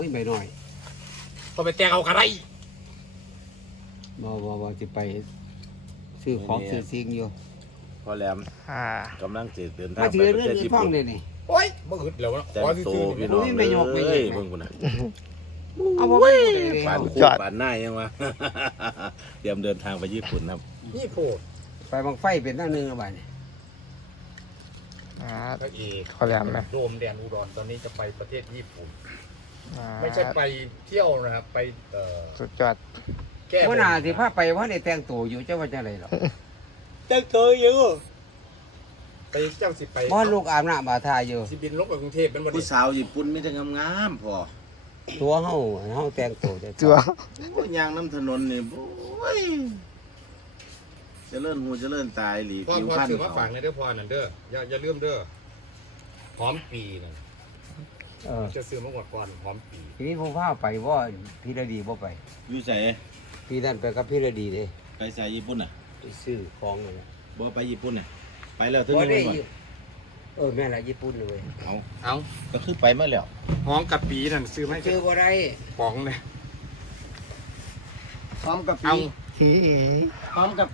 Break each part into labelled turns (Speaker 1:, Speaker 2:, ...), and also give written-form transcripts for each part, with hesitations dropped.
Speaker 1: ไปหน่อย
Speaker 2: พอไปแต่งเอากระไร
Speaker 1: บ่จะไปซื้อของซื้อสิ่งอยู่
Speaker 3: พอแหลมกำลังจะเดินทาง
Speaker 1: มา
Speaker 3: ไป
Speaker 1: ถือ
Speaker 3: ประ
Speaker 1: เรื่อง
Speaker 3: เทศ
Speaker 1: นี้
Speaker 3: ญี่
Speaker 1: ฟ้อง
Speaker 3: ปุ่น
Speaker 1: เลยนี่
Speaker 2: โอ้ยบ่อึดแล้วนะ
Speaker 3: แต่งโตพี่น้องเลยเบิ่งกูนะ
Speaker 1: เอาบ่ไป
Speaker 3: ปานคู่ปานหน้ายังวะ เตรียมเดินทางไปญี่ปุ่นครับ
Speaker 2: นี่โพด
Speaker 1: ไปบังไฟเป็นตั้งนึงอะไรนี่
Speaker 2: พระเอก
Speaker 4: ขอแหลมนะ
Speaker 2: โดมแดนอุดรตอนนี้จะไปประเทศญี่ปุ่นไม่ใช่ไปเที่ยวนะครับไป
Speaker 4: สุดยอด
Speaker 2: แก้บ
Speaker 1: วันหน้าสิพาไปว่าในแต่งตัวอยู่เจ้าว่าจะอะไรหรอ
Speaker 2: แต่งตัวอยู่ไปเจ้าสิไป
Speaker 1: บ่ลูกอาบน้ำอาบท่าอยู่
Speaker 2: สิบินลงไปกรุงเทพเป็นวัน
Speaker 3: ผู้
Speaker 2: นี้
Speaker 3: สาวญี่ปุ่นมีแต่งามๆพอ
Speaker 1: ตัวเฮาแต่งตัว
Speaker 4: จัว
Speaker 3: โอ้ยยางน้ำถนนนี่โอ้ยเจะเลื่อนหูเจะเลื่อนตายหลี
Speaker 2: พ่อ
Speaker 3: ผิว
Speaker 2: พ่อ
Speaker 3: พรรณ
Speaker 2: ซื้อมา
Speaker 3: เขา
Speaker 2: ฝากในเด้อพ่อนั่นเด้ออย่าลืมเด้อหอมปีนั่นจะซื้อมาก่อนหอมปี
Speaker 1: ทีนี้ผมพาไปว่าพี่ระดีบ่ไป
Speaker 3: อยู่ใส่
Speaker 1: พี่นั่นไปกับพี่ระดีเด้
Speaker 3: ไปใส่ญี่ปุ่นน่ะ
Speaker 1: ไปซื้อของนั่นแหละ
Speaker 3: บ่ไปญี่ปุ่นน่ะไปแล้วถึง
Speaker 1: บ่
Speaker 3: นี่
Speaker 1: ได้
Speaker 3: บ่
Speaker 1: อยู่แม่นละญี่ปุ่นเลย
Speaker 2: เอา
Speaker 3: ก็คือไปมาแล้ว
Speaker 2: หอมกับปีนั่นซื้อมา
Speaker 1: ซื้อบ่ได้
Speaker 2: ป๋องเลย
Speaker 1: พร้อมกับ
Speaker 2: เอา
Speaker 1: ปีพร้อมกับปี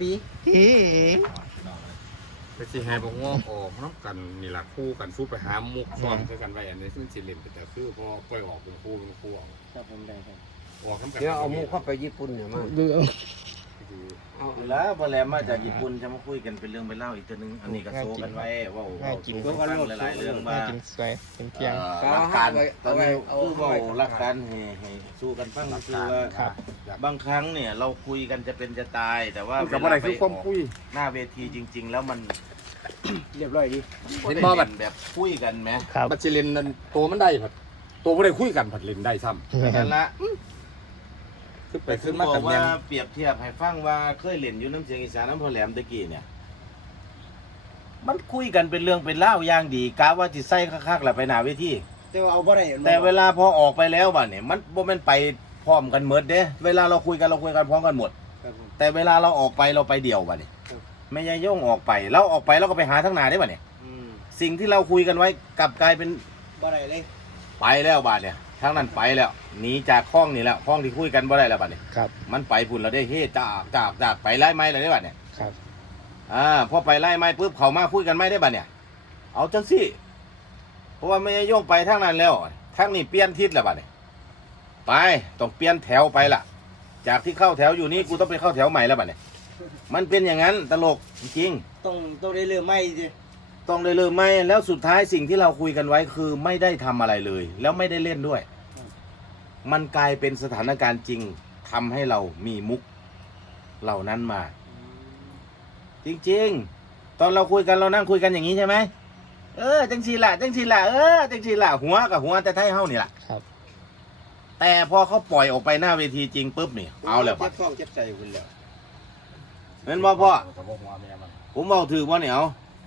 Speaker 2: ไปสิให้บอกว่าออกน้ำกันนี่ล่ะคู่กันสู้ไปหามุกซ้อมด้วยกันไว้อันนี้ซึ่งสิเล่นแต่คือพอปล่อยออกเป็นคู่ออก
Speaker 1: ครับผมได้ครับ
Speaker 2: ออกน้ำกัน
Speaker 1: เดี๋ยวเอาหมูเข้าไปญี่ปุ่นเนี่ยมา เอา
Speaker 3: แล้วพอแหลมมาจากญี่ปุ่นจะมาคุยกันเป็นเรื่องเป็นเล่าอีกตัวนึงอันนี้ก็โซกันไว้ว่าฟังหลายๆเรื่องว่า
Speaker 4: กินสวยเป็นเที่ยง
Speaker 3: หลักการตอนนี้คือว่าหลักการให้สู้กันฟังคือว่าบางครั้งเนี่ยเราคุยกันจะเป็นจะตาย แต่ว่า
Speaker 2: กับอะไรคือความคุย
Speaker 3: หน้าเวทีจริง ๆ แล้วมัน
Speaker 1: เรียบร้อยดี
Speaker 2: เห็นบ่บัด
Speaker 3: แบบคุยกันไหม
Speaker 4: ครับ
Speaker 2: บัตรเล่นนั่นตัวมันได้ผัดตัวไม่ได้คุยกันผัดเล่นได้ซ้
Speaker 3: นั่นละ
Speaker 2: ำขึ้นไป
Speaker 3: แต่คื
Speaker 2: ขึ้
Speaker 3: อน
Speaker 2: มา
Speaker 3: บอ
Speaker 2: กับ
Speaker 3: กว่า
Speaker 2: ยัง
Speaker 3: เปรียบเทียบให้ฟังว่าเคยเล่นอยู่น้ำเสียงอีสานน้ำพอแหลมตะกี้เนี่ยมันคุยกันเป็นเรื่องเป็นเล่าวอย่างดีกะว่าจิใส่คักๆแหละไปหนาเวที
Speaker 1: แต่ว่าเอาบ่ได้
Speaker 3: แต่เวลาพอออกไปแล้วบ้านเนี่ยมันบ่แม่นไปพร้อมกันหมดเด้เวลาเราคุยกันพร้อมกันหมด แต่เวลาเราออกไปเราไปเดี่ยวบ้านเนี่ยไม่ยายย่งออกไปเราออกไปเราก็ไปหาทั้งนาได้บ้านเนี่ยสิ่งที่เราคุยกันไว้กลับกลายเป็น
Speaker 1: บ่ได้เลย
Speaker 3: ไปแล้วบ้านเนี่ยทั้งนั้นไปแล้วหนีจากห้องนี่แล้วห้องที่คุยกันบ่ได้แล้วบ้านเนี่ย
Speaker 4: ครับ
Speaker 3: มันไปพุ่นเราได้เฮ้จากไปไล่ไม้เลยได้บ้านเนี่ย
Speaker 4: ครับ
Speaker 3: พอไปไล่ไม้ปุ๊บเขามาคุยกันไม่ได้บ้านเนี่ยเอาจังสิเพราะว่าไม่ยายย่งไปทั้งนั้นแล้วทั้งนี้เปลี่ยนทิศแล้วบ้านเนี่ยไปต้องเปลี่ยนแถวไปล่ะ จากที่เข้าแถวอยู่นี้กูต้องไปเข้าแถวใหม่แล้วบ้านเนี่ยมันเป็นอย่างนั้นตลกจริง
Speaker 1: ต้องได้เรื่องไม่ดิ
Speaker 3: ๆต้องเลยเลยไม่แล้วสุดท้ายสิ่งที่เราคุยกันไว้คือไม่ได้ทำอะไรเลย แล้วไม่ได้เล่นด้วย มันกลายเป็นสถานการณ์จริงทำให้เรามีมุกเหล่านั้นมา จริงๆ ตอนเราคุยกันเรานั่งคุยกันอย่างนี้ใช่ไหมจังสีละจังสีละจังสีละหัวกับหัวแต่ไทยเฮานี่แหละ
Speaker 4: ครับ
Speaker 3: แต่พอเขาปล่อยออกไปหน้าเวทีจริงปุ๊บนี่เอาแล้ว
Speaker 1: เจ็บท้องเจ็บใจคุณแล้ว
Speaker 3: นั่นบ่พ่อ
Speaker 2: กับหัวแม่มัน
Speaker 3: ผมบอกถือว่าเนี่ยเอา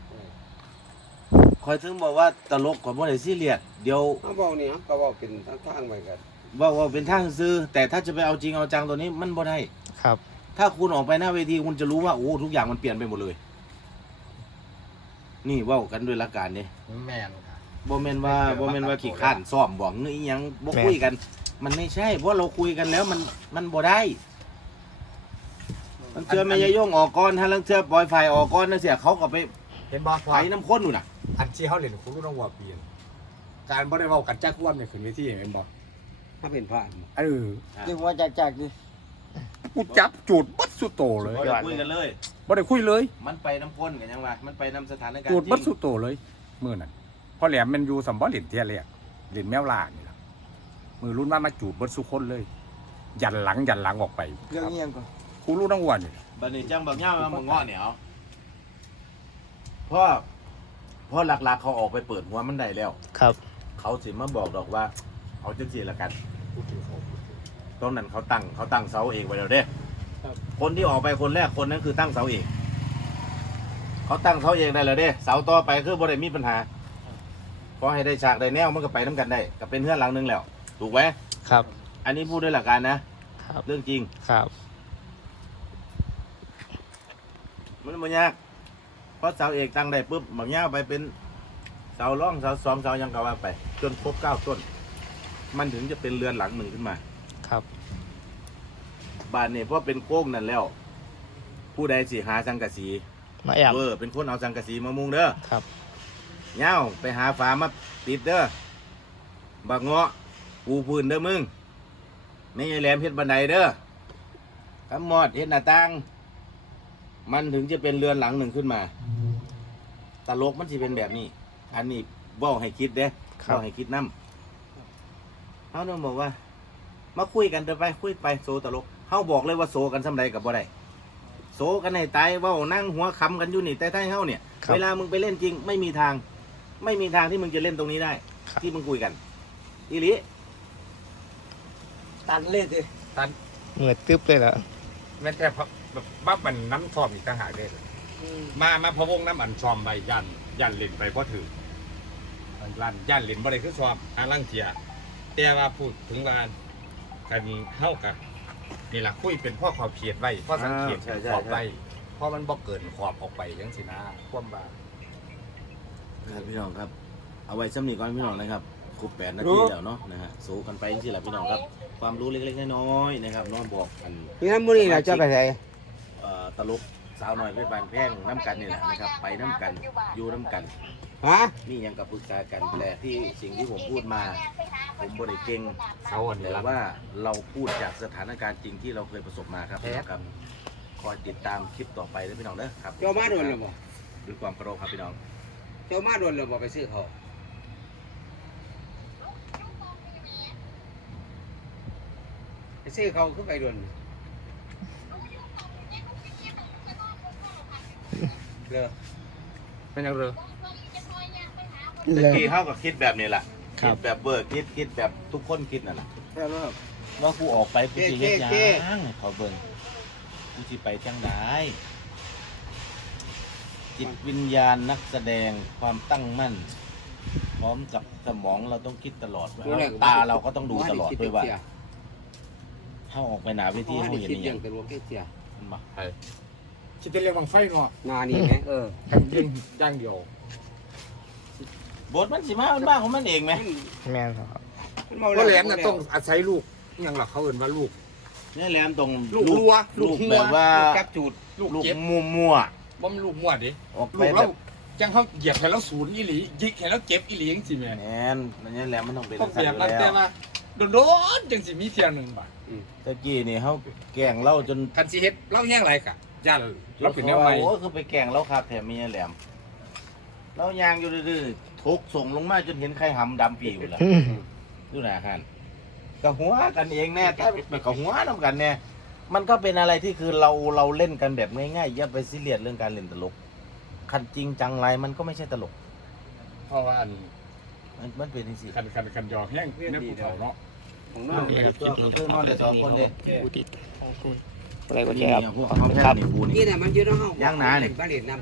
Speaker 3: คอยถึงบอกว่าตลกกว่าบ่ได้ซีเรียสเดี๋ยว
Speaker 1: เขาบอกนี่เขาบอกเป็นทางไปกัน
Speaker 3: ว่าเป็นทางซื้อแต่ถ้าจะไปเอาจริงเอาจังตัวนี้มันบ่ได้
Speaker 4: ครับ
Speaker 3: ถ้าคุณออกไปหน้าเวทีคุณจะรู้ว่าโอ้ทุกอย่างมันเปลี่ยนไปหมดเลย นี่เว่ากันด้วยหลักการนี่
Speaker 2: แม่นค่ะ
Speaker 3: บ่แม่นว่าขี้ข้านซ่อมบอกนี่ยังบ่คุยกัน มันไม่ใช่เพราะเราคุยกันแล้วมันบ่ได้มันเชื่อไม่ยายย่งออกก่อนถ้าลังเชื่อปล่อยไฟออกก่อนนั่นเสียเขาก็ไป
Speaker 2: เห็นบ่
Speaker 3: ไฟน้ำข้นนู่นน่ะ
Speaker 2: อันที่เขาเล่นคู่น้องวัวเปลี่ยนการบ่ได้เว้ากันจักวันเนี่ยขึ้นเวทีเห็นบ่
Speaker 1: ถ้าเป็นพระ
Speaker 2: เรียก
Speaker 1: ว่าจากดิ
Speaker 2: กูจับจูดบัดสุดโตเลย
Speaker 3: บ่ได้คุยกันเลย
Speaker 2: บ่ได้คุยเลย
Speaker 3: มันไปน้ำข้นกันยังวะมันไปน้ำสถานการณ์
Speaker 2: จูดบัด
Speaker 3: จ
Speaker 2: สุ
Speaker 3: ริง
Speaker 2: ดโตเลยมื้อนั้นพอแหลมแมันอยู่สำบ่เล่นเที่ยแรกเล่นแมวล่านี่ล่ะมือรุ่นว่ามาจูดบัดสุคนเลย ยันหลังออกไป
Speaker 1: เรื่องเงี้ยก่อน
Speaker 2: ครูรู้น้องวัวนี่
Speaker 3: บัดนี้จังบักย่ามามึงง้อเหนียวเพราะหลักๆเขาออกไปเปิดหัวมันได้แล้ว
Speaker 4: ครับ
Speaker 3: เขาสิมาบอกดอกว่า เอาจังซี่ละกันตอนนั้นเขาตั้งเสาเอกไว้แล้วเด้คนที่ออกไปคนแรกคนนั้นคือตั้งเสาเอกเขาตั้งเสาเอกได้แล้วเด้เสาต่อไปคือบ่ได้มีปัญหาพอให้ได้ฉากได้แนวมันก็ไปน้ำกันได้ก็เป็นเพื่อนหลังนึงแล้วถูกไหม
Speaker 4: ครับ
Speaker 3: อันนี้พูดด้วยหลักการนะครับ เรื่องจริง
Speaker 4: ครับ
Speaker 3: มันไม่ยากเพราะเสาเอกตั้งได้ปุ๊บบางย่าไปเป็นเสาร่องเสาสองเสายังกะว่าไป จนครบ9 ต้นมันถึงจะเป็นเรือนหลังหนึ่งขึ้นมา
Speaker 4: ครับ
Speaker 3: บ้านเนี่ยเพราะเป็นโค้งนั่นแล้ว ผู้ใดสิหาสังกะสี
Speaker 4: มาแอบ
Speaker 3: เป็นคนเอาสังกะสีมามุงเด้อ
Speaker 4: ครับ
Speaker 3: เงาไปหาฝามาติดเด้อบักเงาะปูพื้นเด้อมึงไม่ใช่แหลมเฮ็ดบันไดเด้อคำมอดเฮ็ดหน้าต่าง มันถึงจะเป็นเรือนหลังหนึ่งขึ้นมา ตลกมันสิเป็นแบบนี้ อันนี้เว้าให้คิดเด้
Speaker 4: ครับ
Speaker 3: เว้าให้คิดนํเฮาต้องบอกว่า มาคุยกันเด้อไปคุยไปโซตลกเฮาบอกเลยว่าโซกันส่ำใดกับบ่ได้โซกันให้ตายเว้านั่งหัวค้ำกันอยู่นี่แต่ท้ายเฮาเนี่ย
Speaker 4: ครับ
Speaker 3: เวลามึงไปเล่นจริง ไม่มีทางที่มึงจะเล่นตรงนี้ได้
Speaker 4: ครับ
Speaker 3: ที่มึงคุยกันอีหลี
Speaker 1: ตันเล่นสิ
Speaker 2: ตัน
Speaker 4: เหมือดตึ๊บเลยเหรอ
Speaker 2: แม่นแต่แบบบ้ามันน้ำซอมอีกต่างหากได้เลยมาพะวงน้ำอันซอมใบยันเล่นไปเพราะถือลั่นยันเล่นบ่ได้คือซอมอาลังเทียแต่ว่าพูดถึงว่ากันเฮากันนี่ล่ะคุยเป็นพ่อขอบเขตไว้พ่อสังเกตขอบไว้เพราะมันบ่เกินขอบออกไปจังซี่นะความว่า
Speaker 3: ครับพี่น้องครับ เอาไว้ซ้ำนี้ก่อนพี่น้องนะครับครบ8 นาทีแล้วเนาะนะฮะโซกันไปจริงๆแหละพี่น้องครับ ความรู้เล็กๆน้อยๆนะครับน้องบอกอัน
Speaker 1: นี่น้ำมันนี่แหละจะไปไหน
Speaker 3: ตลกสาวหน่อยเพชรบานแพงน้ำกันนี่แหละนะครับไปน้ำกันอยู่น้ำกัน
Speaker 1: ฮะ
Speaker 3: นี่ยังกับปรึกษากันแต่ที่สิ่งที่ผมพูดมา ผมบ่ได้เก่ง
Speaker 2: เสาอันนี้
Speaker 3: แต่
Speaker 2: ละ
Speaker 3: ว่าเราพูดจากสถานการณ์จริงที่เราเคยประสบมาครับพี่น้องครับคอยติดตามคลิปต่อไปด้วยพี่น้องเด้อครับ
Speaker 1: เจ้ามาโดนหรือเปล่า
Speaker 3: ด้วยความเคารพครับพี่น้อง
Speaker 1: เจ้ามาโดนหรือเปล่าไปซื้อเขาไปซื้อเขาคือไปโดนเลย
Speaker 2: เป็นยังเรือ
Speaker 3: ตะกี้เขาก็คิดแบบนี้แหละ
Speaker 4: ครั
Speaker 3: คิ
Speaker 4: บ
Speaker 3: ดแบบเบิร์คิดแบบทุกคนคิดนั่นแหละ
Speaker 1: ใช่ไหมครับ
Speaker 3: ว่ากูออกไปกูสิเฮ็ดห
Speaker 1: เจ๊
Speaker 3: ยังเขาเบิ่งกูสิไปจังไดจิตวิญญาณนักแสดงความตั้งมั่น พร้อมกับสมองเราต้องคิดตลอดว่าตาเราก็ต้องดูตลอดด้วยว่าเข้าออกไปหนาเวที
Speaker 1: เขา
Speaker 3: เขา
Speaker 1: เห็
Speaker 3: เห็
Speaker 1: น
Speaker 3: น
Speaker 1: อ
Speaker 3: อย่าง
Speaker 1: เป็นวงเกี้ย
Speaker 3: มันมา
Speaker 2: จะเป็นเรื่องบังไฟเนาะ
Speaker 1: งานนี่ไหม
Speaker 2: กันยิงย่างเดียว
Speaker 3: บทมันสิมามันบ้าของมันเองไหม
Speaker 4: แม่นครับ
Speaker 2: เพราะแหลมน่ะต้องอาศัยลูกยังหลักเขาเอิ้นว่าลูก
Speaker 3: นี่แหลมตรง
Speaker 2: ลูกรัวลู
Speaker 3: ลู
Speaker 2: ก
Speaker 3: ก
Speaker 2: หัว
Speaker 3: แบบว่า
Speaker 1: กับจูด
Speaker 2: ลูก
Speaker 3: ลูก
Speaker 2: เก็บ
Speaker 3: มั่ว
Speaker 2: บ่มนลูกมั่วดิ
Speaker 3: ๆออกไป
Speaker 2: ลูก
Speaker 3: แบ
Speaker 2: เรา
Speaker 3: บ
Speaker 2: จังเขาเหยียบให้เราศูนย์อีหลียิกให้เราเจ็บอีหลีจังซี่แม่
Speaker 3: แน่นนี่แหลมมันต้องเป็น
Speaker 2: ต้อง
Speaker 3: สั
Speaker 2: เปรียบ
Speaker 3: ตว์
Speaker 2: นั้น
Speaker 3: แล้
Speaker 2: แต่
Speaker 3: ว
Speaker 2: ว่าโดนๆจังสิมีเที่ยหนึงบาด
Speaker 3: ตะกี้นี่เขาแกล้งเล่าจน
Speaker 2: คันสิเฮ็ดเราแย่งไรกะย่านเราเป็นแนวใหม่
Speaker 3: โอ้คือไปแกล้งเล่าคาแถมมีแหลมเรายางอยู่ดื้อๆทุกส่งลงมาจนเห็นไข่หำดำปีอยู่แล้วดูหน้าหันกับหัวกันเองแน่ถ้าแบบกับหัวน้ำกันแน่มันก็เป็นอะไรที่คือเราเล่นกันแบบง่ายๆอย่าไปซีเรียสเรื่องการเล่นตลกคันจริงจังไรมันก็ไม่ใช่ตลก
Speaker 2: เพราะว่าอัน
Speaker 3: มันเป็นที่สิ
Speaker 2: คันยอกแห้งในภูเขาเนาะ
Speaker 1: ของน้อง
Speaker 4: นี่ครับคลิปนี้
Speaker 3: เพื่อนนอนได้สองคนเลย
Speaker 4: ผู้ติดอะไรก็
Speaker 3: นี่
Speaker 4: แชร์ครับ
Speaker 3: เนี่ยพวก
Speaker 4: ขอบ
Speaker 3: เขา
Speaker 4: คุณ
Speaker 3: แพ้
Speaker 4: ครับ
Speaker 3: นี่กูนี่
Speaker 1: นี่เนี่ยมันยืดน้องเฮา
Speaker 3: ย่างหนาเนี่ย
Speaker 1: บ้านเด็ดน้ำ